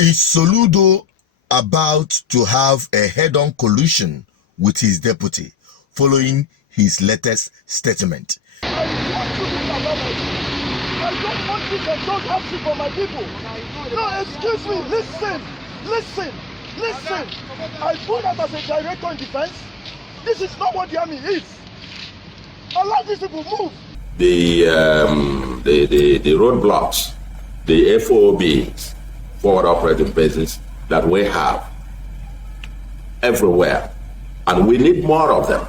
Is Soludo about to have a head-on collision with his deputy following his latest statement? I don't want this and don't have it for my people. No, excuse me, listen. I put up as a director in defense. This is not what the army is. Allow these people move. The roadblocks, the FOBs, forward operating bases that we have everywhere, and we need more of them.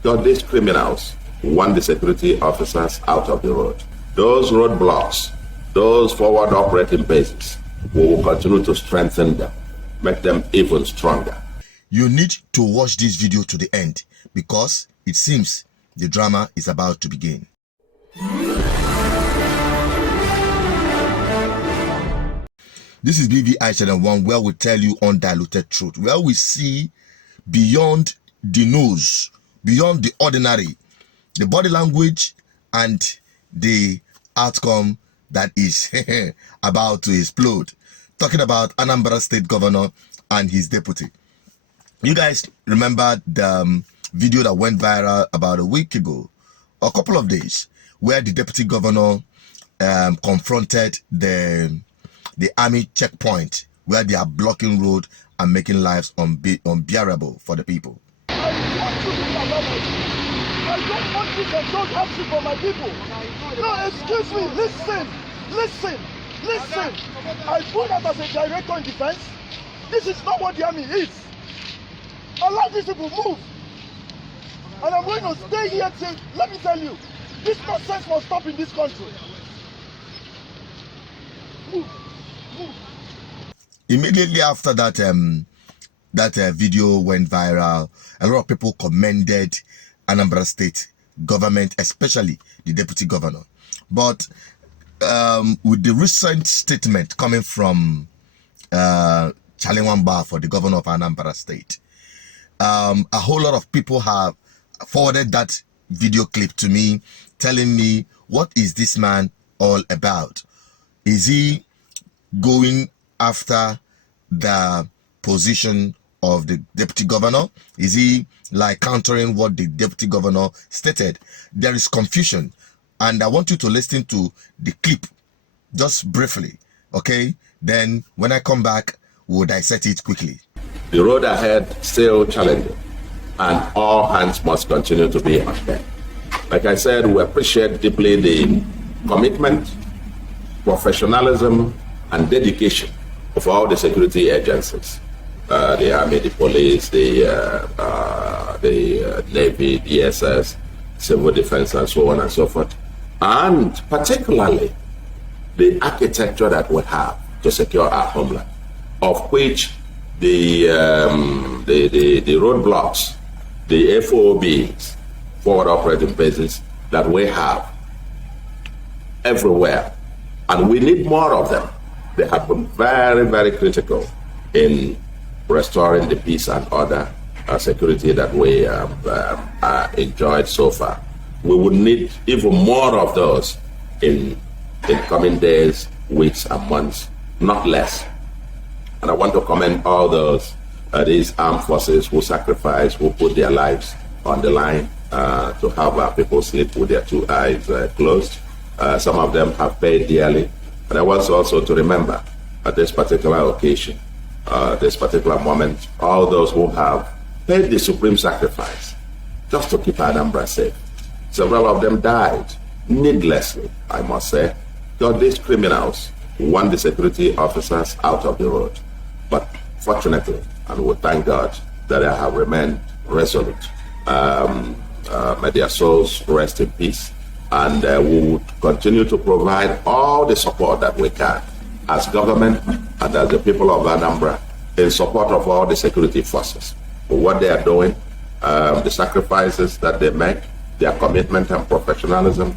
Because these criminals want the security officers out of the road. Those roadblocks, those forward operating bases, we will continue to strengthen them, make them even stronger. You need to watch this video to the end because it seems the drama is about to begin. This is BVI Channel 1, where we tell you undiluted truth, where we see beyond the nose, beyond the ordinary, the body language and the outcome that is about to explode. Talking about Anambra State Governor and his deputy. You guys remember the video that went viral about a week ago, a couple of days, where the deputy governor confronted the army checkpoint, where they are blocking road and making lives unbearable for the people. I don't want this and don't have it for my people. No, excuse me, listen. I put up as a director in defense. This is not what the army is. Allow these people move. And I'm going to stay here till, let me tell you, this nonsense must stop in this country. Move. Immediately after that video went viral, a lot of people commended Anambra State government, especially the deputy governor. But with the recent statement coming from Chalewamba for the governor of Anambra State, a whole lot of people have forwarded that video clip to me, telling me, what is this man all about? Is he going after the position of the deputy governor? Is he like countering what the deputy governor stated? There is confusion, and I want you to listen to the clip just briefly, okay? Then when I come back, we'll dissect it quickly. The road ahead still challenging, and all hands must continue to be on deck. Like I said, we appreciate deeply the commitment, professionalism, and dedication of all the security agencies, the Army, the Police, the Navy, the SS, Civil Defense, and so on and so forth, and particularly the architecture that we have to secure our homeland, of which the roadblocks, the FOBs, forward operating bases that we have everywhere, and we need more of them. They have been very, very critical in restoring the peace and order security that we enjoyed so far. We would need even more of those in coming days, weeks, and months, not less. And I want to commend all those these armed forces who sacrifice, who put their lives on the line to have our people sleep with their two eyes closed. Some of them have paid dearly. And I want also to remember at this particular occasion, this particular moment, all those who have paid the supreme sacrifice just to keep Anambra safe. Several of them died needlessly, I must say, because these criminals want the security officers out of the road. But fortunately, and we thank God that they have remained resolute. May their souls rest in peace. And we would continue to provide all the support that we can as government and as the people of Anambra in support of all the security forces for what they are doing, the sacrifices that they make, their commitment and professionalism.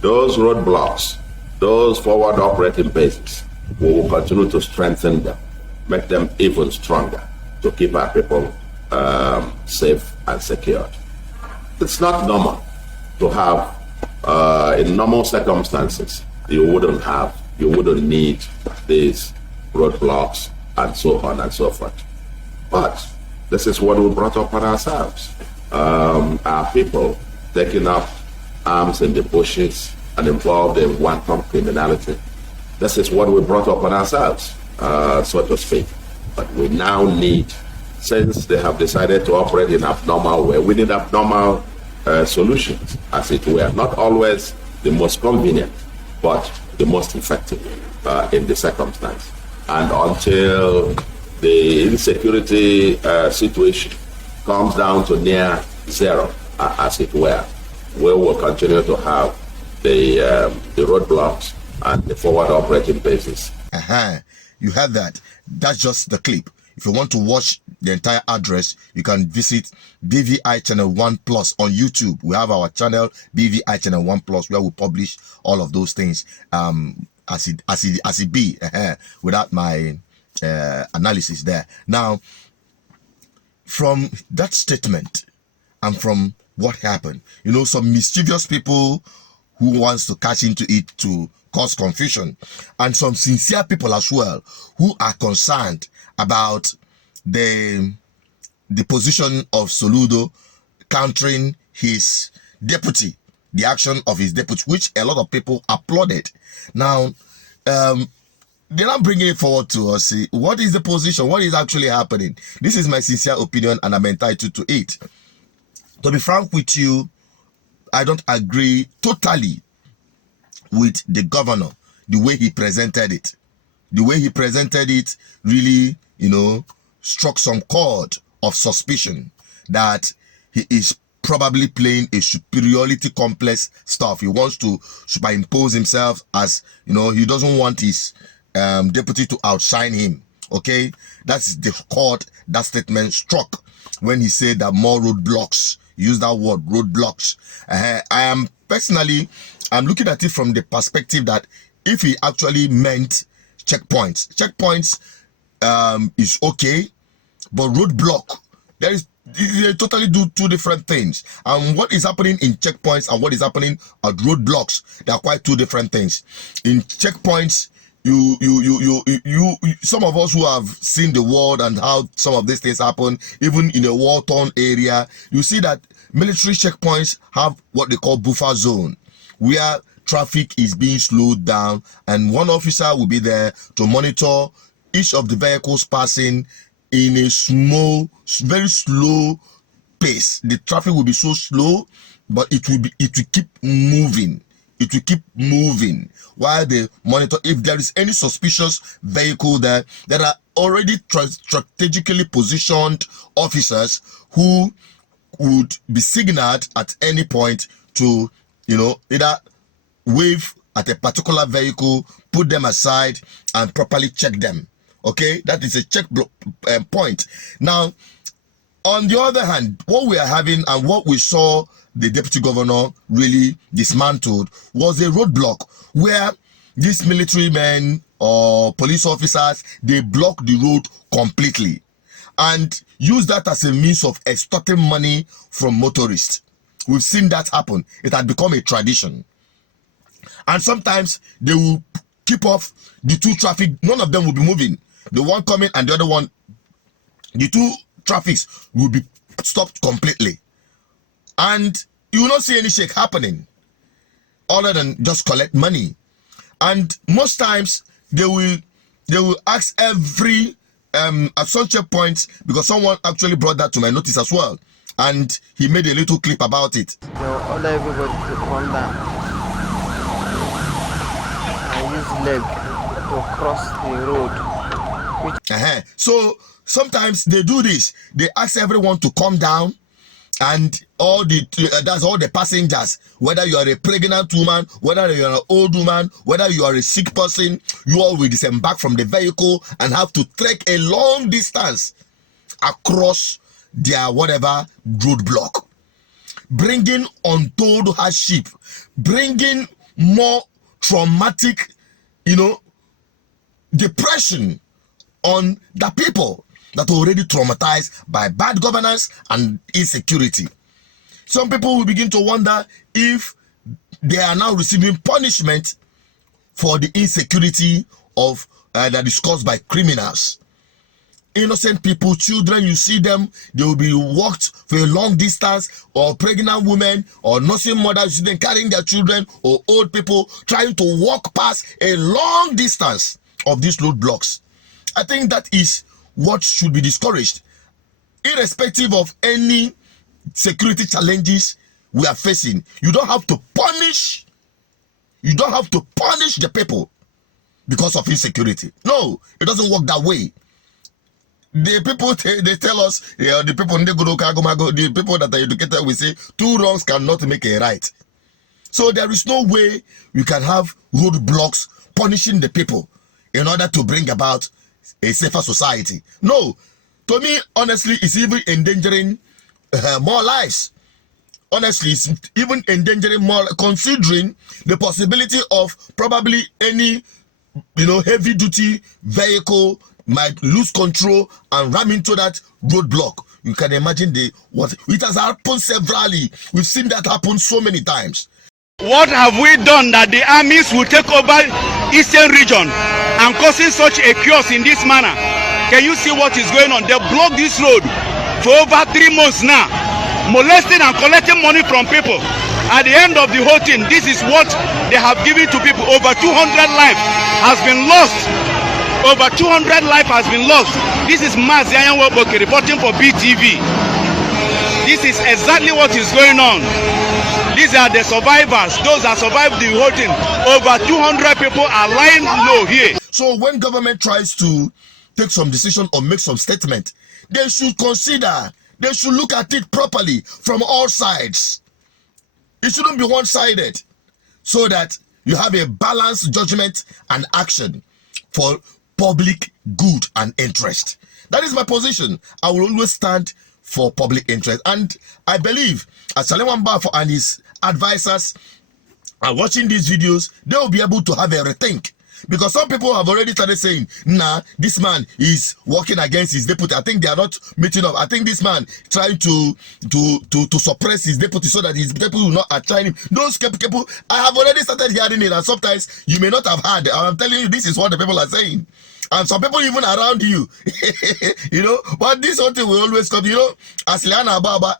Those roadblocks, those forward operating bases, we will continue to strengthen them, make them even stronger to keep our people safe and secured. It's not normal to have in normal circumstances, you wouldn't need these roadblocks, and so on and so forth. But this is what we brought upon ourselves. Our people taking up arms in the bushes and involved in wanton criminality. This is what we brought upon ourselves, so to speak. But we now need, since they have decided to operate in abnormal way, we need abnormal solutions, as it were. Not always the most convenient, but the most effective in the circumstance. And until the insecurity situation comes down to near zero, as it were, we will continue to have the roadblocks and the forward operating basis. You heard that. That's just the clip. If you want to watch the entire address, you can visit BVI Channel 1 Plus on YouTube. We have our channel BVI Channel 1 Plus where we publish all of those things as it be without my analysis there. Now, from that statement and from what happened, some mischievous people who wants to catch into it to cause confusion, and some sincere people as well who are concerned about the position of Soludo countering his deputy, the action of his deputy, which a lot of people applauded. Now, they're not bringing it forward to us. See, what is the position? What is actually happening? This is my sincere opinion, and I'm entitled to it. To be frank with you, I don't agree totally with the governor, the way he presented it. The way he presented it really, struck some chord of suspicion that he is probably playing a superiority complex stuff. He wants to superimpose himself as, he doesn't want his deputy to outshine him. Okay? That's the chord that statement struck when he said that more roadblocks. Use that word, roadblocks. I'm looking at it from the perspective that if he actually meant checkpoints is okay, but roadblock, they totally do two different things. And what is happening in checkpoints and what is happening at roadblocks, they are quite two different things. In checkpoints, you some of us who have seen the world and how some of these things happen, even in a war-torn area, you see that military checkpoints have what they call buffer zone, where traffic is being slowed down, and one officer will be there to monitor each of the vehicles passing in a very slow pace. The traffic will be so slow, but it will keep moving. It will keep moving while they monitor. If there is any suspicious vehicle there, there are already strategically positioned officers who would be signaled at any point to, either wave at a particular vehicle, put them aside, and properly check them. Okay, that is a check point. Now, on the other hand, what we are having and what we saw the deputy governor really dismantled was a roadblock where these military men or police officers, they block the road completely and use that as a means of extorting money from motorists. We've seen that happen. It had become a tradition. And sometimes they will keep off the two traffic. None of them will be moving. The one coming and the other one, the two traffics will be stopped completely. And you will not see any shake happening other than just collect money. And most times they will ask every at some checkpoints, because someone actually brought that to my notice as well, and he made a little clip about it. They will order everybody to come down and use leg to cross the road. So sometimes they do this. They ask everyone to come down, and that's all the passengers, whether you are a pregnant woman, whether you are an old woman, whether you are a sick person, you all will disembark from the vehicle and have to trek a long distance across their whatever roadblock, bringing untold hardship, bringing more traumatic, depression on the people that are already traumatized by bad governance and insecurity. Some people will begin to wonder if they are now receiving punishment for the insecurity of that is caused by criminals. innocent people, children, you see them, they will be walked for a long distance, or pregnant women, or nursing mothers, you see them carrying their children, or old people trying to walk past a long distance of these roadblocks. I think that is what should be discouraged, irrespective of any security challenges we are facing. You don't have to punish the people because of insecurity. No, it doesn't work that way. The people, they tell us, the people that are educated, we say 2 wrongs cannot make a right. So there is no way you can have roadblocks punishing the people in order to bring about a safer society. No, to me, honestly, it's even endangering more lives. Honestly, it's even endangering more, considering the possibility of probably any, heavy duty vehicle might lose control and ram into that roadblock. You can imagine what it has happened severally. We've seen that happen so many times. What have we done that the armies will take over eastern region and causing such a chaos in this manner? Can you see what is going on? They blocked this road for over 3 months now, molesting and collecting money from people. At the end of the whole thing, this is what they have given to people. Over 200 lives has been lost. Over 200 lives has been lost. This is Mazian Woboke reporting for BTV. This is exactly what is going on. These are the survivors, those that survived the whole thing. Over 200 people are lying low here. So when government tries to take some decision or make some statement, they should consider, they should look at it properly from all sides. It shouldn't be one-sided, so that you have a balanced judgment and action for public good and interest. That is my position. I will always stand for public interest, and I believe as Saleman Bafo and his advisors are watching these videos, they will be able to have a rethink, because some people have already started saying, nah, this man is working against his deputy. I think they are not meeting up. I think this man trying to suppress his deputy so that his deputy will not outshine him. Those people, I have already started hearing it, and sometimes you may not have heard. I'm telling you, this is what the people are saying. And some people even around you, but this whole thing will always come, as Liana Baba,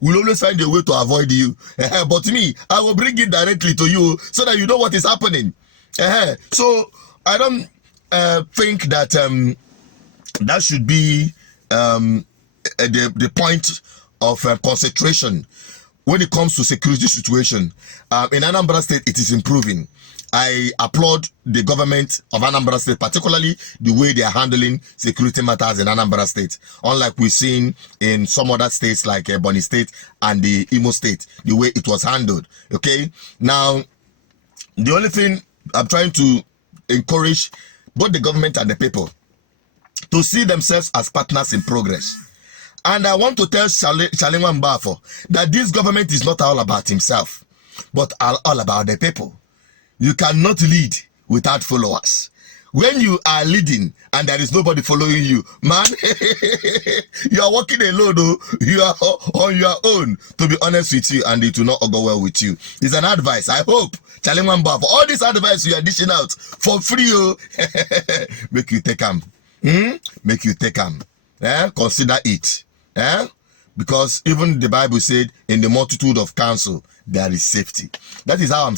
will always find a way to avoid you. But me, I will bring it directly to you so that you know what is happening. So I don't think that that should be the point of concentration when it comes to security situation. In Anambra State, it is improving. I applaud the government of Anambra State, particularly the way they are handling security matters in Anambra State, unlike we've seen in some other states like Ebonyi State and the Imo State, the way it was handled. Okay, now the only thing I'm trying to encourage both the government and the people to see themselves as partners in progress. And I want to tell Saleman Bafo that this government is not all about himself, but all about the people. You cannot lead without followers. When you are leading and there is nobody following you, man, you are walking alone, though. You are on your own, to be honest with you, and it will not go well with you. It's an advice. I hope, Challenge for all this advice you are dishing out for free, make you take them. Make you take them. Consider it. Because even the Bible said, in the multitude of counsel, there is safety. That is how I'm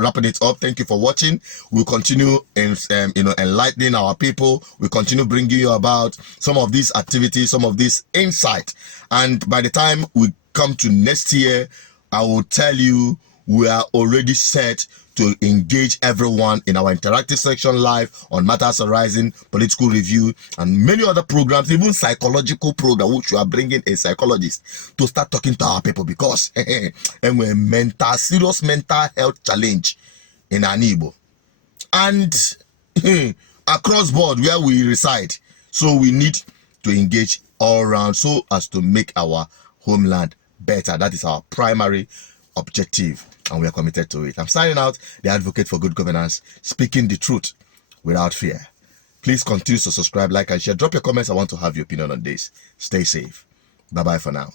wrapping it up. Thank you for watching. We'll continue enlightening our people. We'll continue bringing you about some of these activities, some of this insight. And by the time we come to next year, I will tell you we are already set to engage everyone in our interactive section live on matters arising, political review, and many other programs, even psychological program, which we are bringing a psychologist to start talking to our people, because and we're serious mental health challenge in Anibo and across board where we reside. So we need to engage all around so as to make our homeland better. That is our primary objective, and we are committed to it. I'm signing out, the advocate for good governance, speaking the truth without fear. Please continue to subscribe, like, and share. Drop your comments. I want to have your opinion on this. Stay safe. Bye-bye for now.